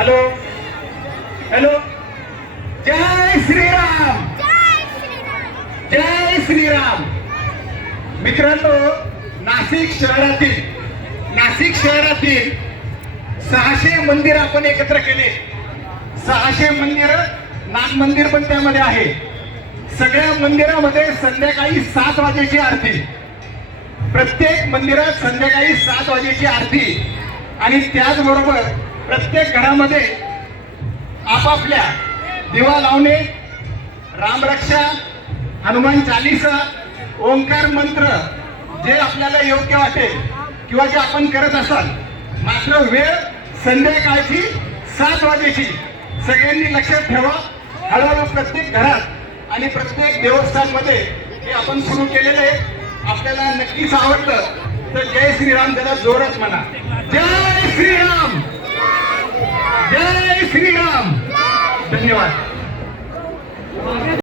Hello? Hello? जय श्रीराम! जय श्रीराम! मित्रांनो नाशिक शहरातील नाशिक शहरातील सहाशे मंदिर आपण एकत्र केले. सहाशे मंदिर नाग मंदिर पण त्यामध्ये आहे. सगळ्या मंदिरामध्ये संध्याकाळी सात वाजेची आरती. प्रत्येक मंदिरात संध्याकाळी सात वाजेची आरती. आणि त्याचबरोबर प्रत्येक घरामध्ये आपापल्या दिवा लावणे रामरक्षा हनुमान चालिसा ओंकार मंत्र जे आपल्याला योग्य वाटेल किंवा जे आपण करत असाल मात्र वेळ संध्याकाळची सात वाजेची. सगळ्यांनी लक्षात ठेवा. हळूहळू प्रत्येक घरात आणि प्रत्येक देवस्थानमध्ये हे आपण सुरू केलेलं आहे. आपल्याला नक्कीच आवडलं तर जय श्रीराम त्याला जोरच म्हणा. जय श्रीराम। जय श्रीराम। धन्यवाद।